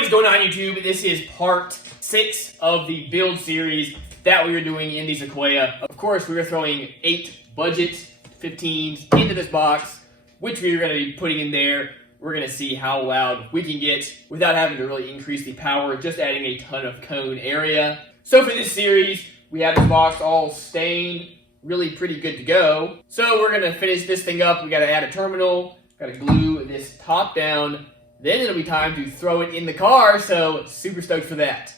What is going on, YouTube? This is part 6 of the build series that we are doing in the Sequoia. Of course, we are throwing 8 budget 15s into this box, which we are going to be putting in there. We're going to see how loud we can get without having to really increase the power, just adding a ton of cone area. So for this series, we have this box all stained, really pretty good to go. So we're going to finish this thing up. We got to add a terminal, got to glue this top down. Then it'll be time to throw it in the car, so super stoked for that.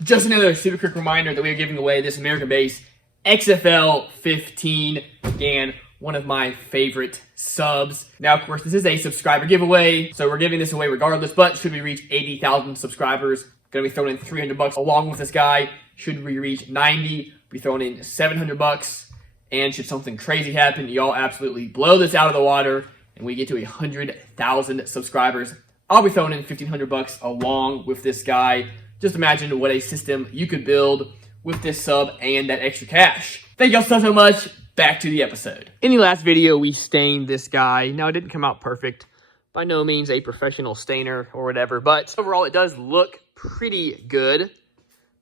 Just another super quick reminder that we are giving away this American-based XFL 15, again, one of my favorite subs. Now, of course, this is a subscriber giveaway, so we're giving this away regardless, but should we reach 80,000 subscribers, gonna be throwing in $300 along with this guy. Should we reach 90, be throwing in $700, and should something crazy happen, y'all absolutely blow this out of the water, and we get to 100,000 subscribers, I'll be throwing in $1,500 along with this guy. Just imagine what a system you could build with this sub and that extra cash. Thank y'all so much. Back to the episode. In the last video, we stained this guy. Now, it didn't come out perfect. By no means a professional stainer or whatever, but overall, it does look pretty good.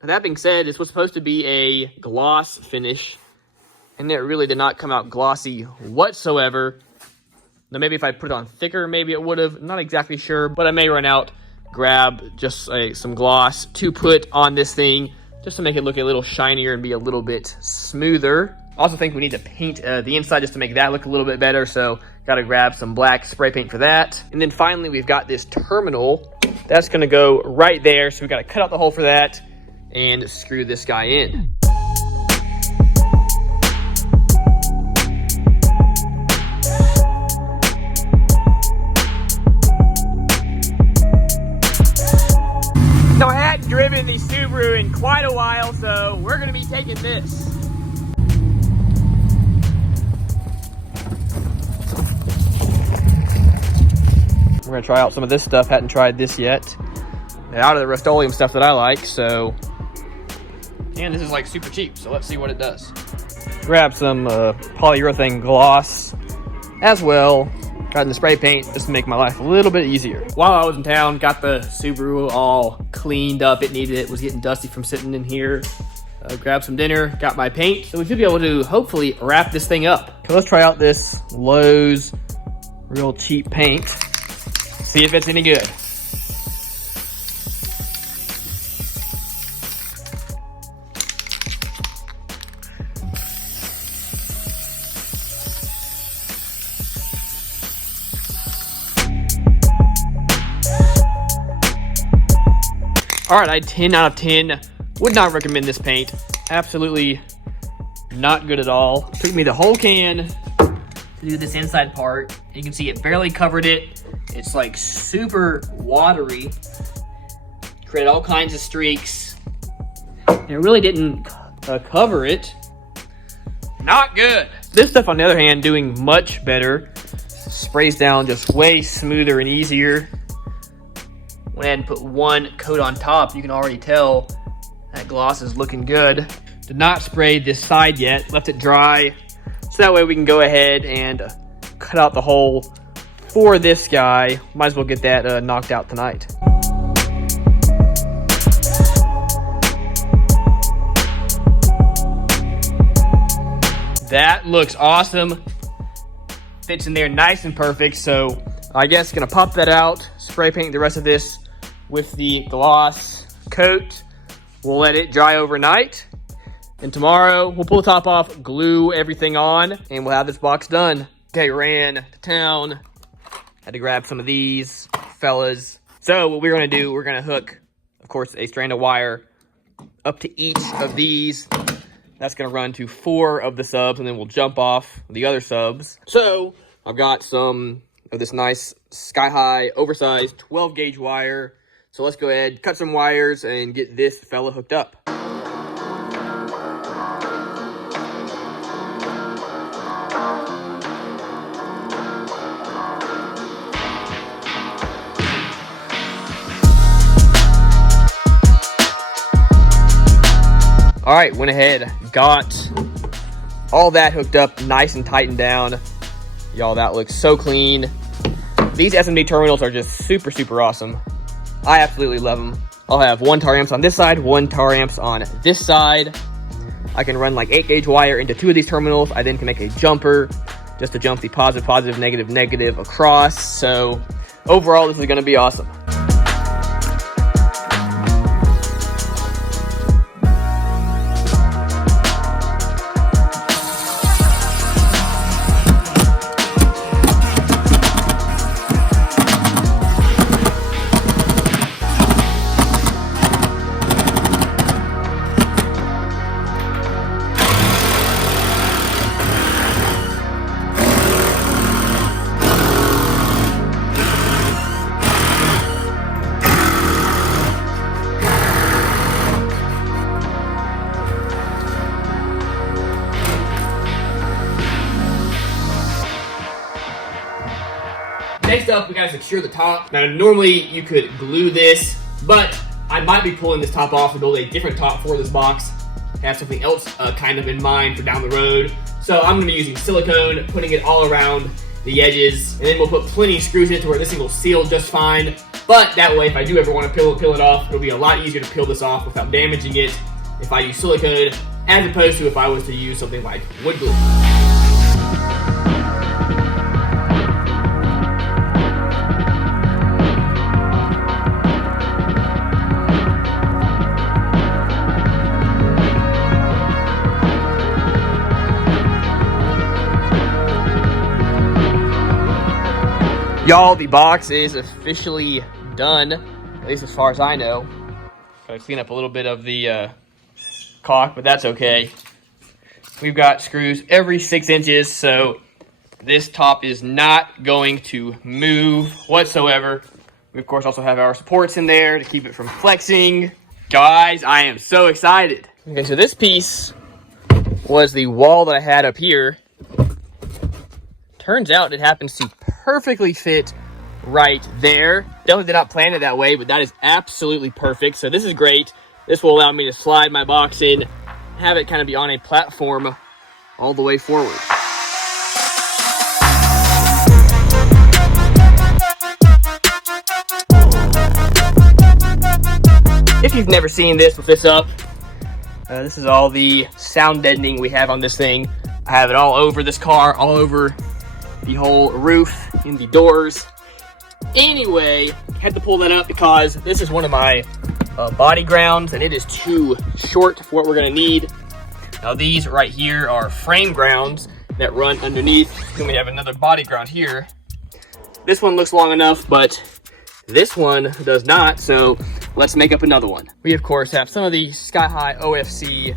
Now, that being said, this was supposed to be a gloss finish, and it really did not come out glossy whatsoever. Now, maybe if I put it on thicker, maybe it would have. Not exactly sure, but I may run out, grab just some gloss to put on this thing, just to make it look a little shinier and be a little bit smoother. I also think we need to paint the inside just to make that look a little bit better, so gotta grab some black spray paint for that. And then finally, we've got this terminal. That's gonna go right there, so we gotta cut out the hole for that and screw this guy in. Now, I hadn't driven the Subaru in quite a while, so we're gonna be taking this. We're gonna try out some of this stuff. Hadn't tried this yet. Out of the Rust-Oleum stuff that I like, so. And this is like super cheap, so let's see what it does. Grab some polyurethane gloss as well. Got in the spray paint just to make my life a little bit easier. While I was in town, got the Subaru all cleaned up. It needed it, was getting dusty from sitting in here. Grabbed some dinner, got my paint. So we should be able to hopefully wrap this thing up. Okay, let's try out this Lowe's real cheap paint. See if it's any good. All right, I 10 out of 10. Would not recommend this paint. Absolutely not good at all. Took me the whole can to do this inside part. You can see it barely covered it. It's like super watery. Created all kinds of streaks. And it really didn't cover it. Not good. This stuff, on the other hand, doing much better. Sprays down just way smoother and easier. Went ahead and put one coat on top. You can already tell that gloss is looking good. Did not spray this side yet. Left it dry. So that way we can go ahead and cut out the hole for this guy. Might as well get that knocked out tonight. That looks awesome. Fits in there nice and perfect. So I guess gonna pop that out, spray paint the rest of this with the gloss coat. We'll let it dry overnight. And tomorrow we'll pull the top off, glue everything on, and we'll have this box done. Okay, ran to town. Had to grab some of these fellas. So what we're gonna do, we're gonna hook, of course, a strand of wire up to each of these. That's gonna run to 4 of the subs, and then we'll jump off the other subs. So I've got some of this nice sky-high, oversized 12-gauge wire. So let's go ahead, cut some wires, and get this fella hooked up. All right, went ahead, got all that hooked up nice and tightened down. Y'all, that looks so clean. These SMD terminals are just super, super awesome. I absolutely love them. I'll have 1 tar amps on this side, 1 tar amps on this side. I can run like 8-gauge wire into 2 of these terminals. I then can make a jumper just to jump the positive, positive, negative, negative across. So overall, this is going to be awesome. Next up, we gotta secure the top. Now, normally you could glue this, but I might be pulling this top off to build a different top for this box. Have something else kind of in mind for down the road. So I'm gonna be using silicone, putting it all around the edges, and then we'll put plenty of screws in it to where this thing will seal just fine. But that way, if I do ever want to peel it off, it'll be a lot easier to peel this off without damaging it if I use silicone, as opposed to if I was to use something like wood glue. Y'all, the box is officially done, at least as far as I know. Gotta clean up a little bit of the caulk, but that's okay. We've got screws every 6 inches, so this top is not going to move whatsoever. We, of course, also have our supports in there to keep it from flexing. Guys, I am so excited. Okay, so this piece was the wall that I had up here. Turns out it happens to perfectly fit right there. Definitely did not plan it that way, but that is absolutely perfect. So this is great. This will allow me to slide my box in, have it kind of be on a platform all the way forward. If you've never seen this with this up, this is all the sound deadening we have on this thing. I have it all over this car, all over the whole roof, in the doors. Anyway, had to pull that up because this is one of my body grounds and it is too short for what we're gonna need. Now these right here are frame grounds that run underneath. Then we have another body ground here. This one looks long enough, but this one does not, so let's make up another one. We of course have some of the Sky High OFC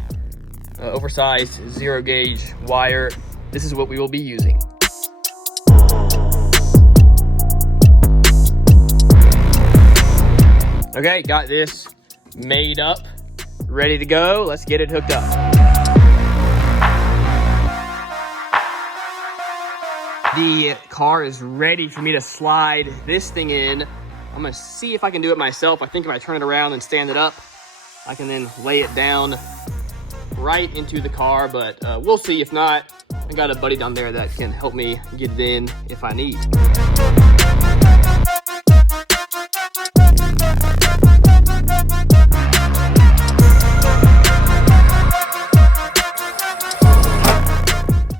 oversized 0-gauge wire. This is what we will be using. Okay, got this made up, ready to go. Let's get it hooked up. The car is ready for me to slide this thing in. I'm gonna see if I can do it myself. I think if I turn it around and stand it up, I can then lay it down right into the car, but we'll see. If not, I got a buddy down there that can help me get it in if I need.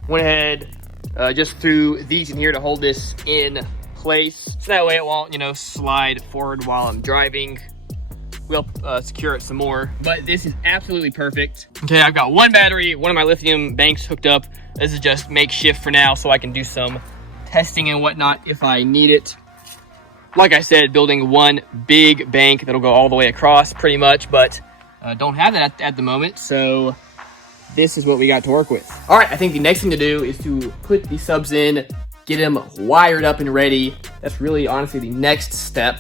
Went ahead, just threw these in here to hold this in place, so that way it won't, slide forward while I'm driving. We'll secure it some more, but this is absolutely perfect. Okay, I've got one battery, one of my lithium banks hooked up. This is just makeshift for now, so I can do some testing and whatnot if I need it. Like I said, building one big bank that'll go all the way across pretty much, but don't have that at the moment, so this is what we got to work with. All right, I think the next thing to do is to put the subs in, get them wired up and ready. That's really honestly the next step.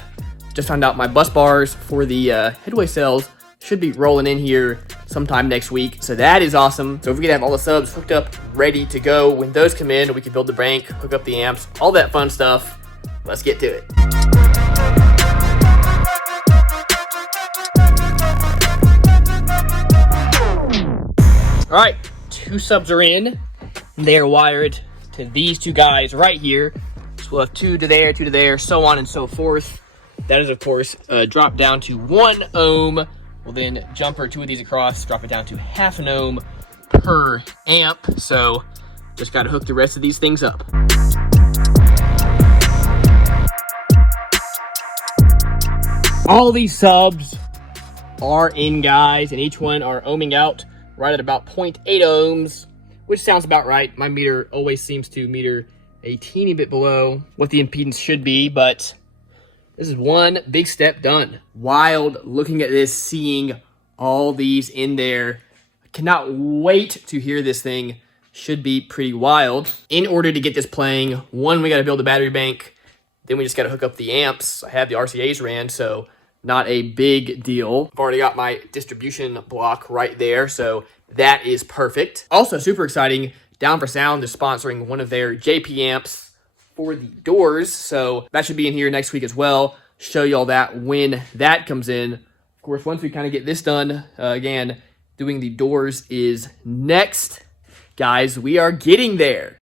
Just found out my bus bars for the headway cells should be rolling in here sometime next week. So that is awesome. So if we could have all the subs hooked up, ready to go, when those come in, we can build the bank, hook up the amps, all that fun stuff. Let's get to it. All right, 2 subs are in. They are wired to these two guys right here. So we'll have two to there, so on and so forth. That is, of course, drop down to 1 ohm. We'll then jumper 2 of these across, drop it down to 0.5 ohm per amp. So just got to hook the rest of these things up. All these subs are in, guys, and each one are ohming out right at about 0.8 ohms, which sounds about right. My meter always seems to meter a teeny bit below what the impedance should be, but this is one big step done. Wild looking at this, seeing all these in there. I cannot wait to hear this thing. Should be pretty wild. In order to get this playing, one, we got to build a battery bank. Then we just got to hook up the amps. I have the RCAs ran, so not a big deal. I've already got my distribution block right there, so that is perfect. Also super exciting, Down for Sound is sponsoring one of their JP amps for the doors, so that should be in here next week as well. Show you all that when that comes in. Of course, once we kind of get this done, again, doing the doors is next. Guys, we are getting there.